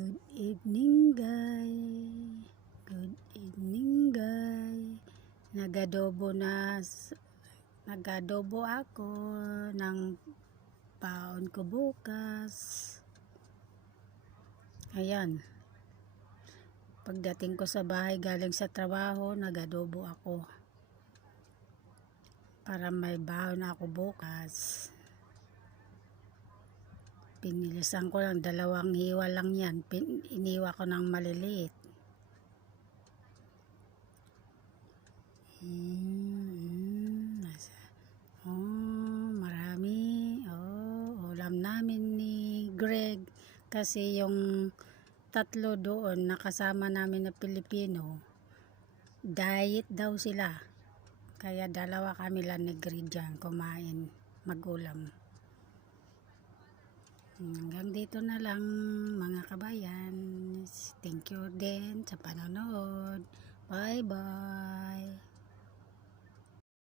Good evening, guys. Good evening, guys. Nagadobo ako ng paon ko bukas. Ayan. Pagdating ko sa bahay galing sa trabaho, nagadobo ako. Para may baon ako bukas. Pinilisan ko lang, 2 hiwa lang yan. Iniwa ko ng maliliit. Marami. Ulam namin ni Greg. Kasi yung 3 doon, nakasama namin na Pilipino, diet daw sila. Kaya 2 kami lang ni Greg dyan kumain, magulam. Hanggang dito na lang mga kabayan. Thank you din sa panonood. Bye bye.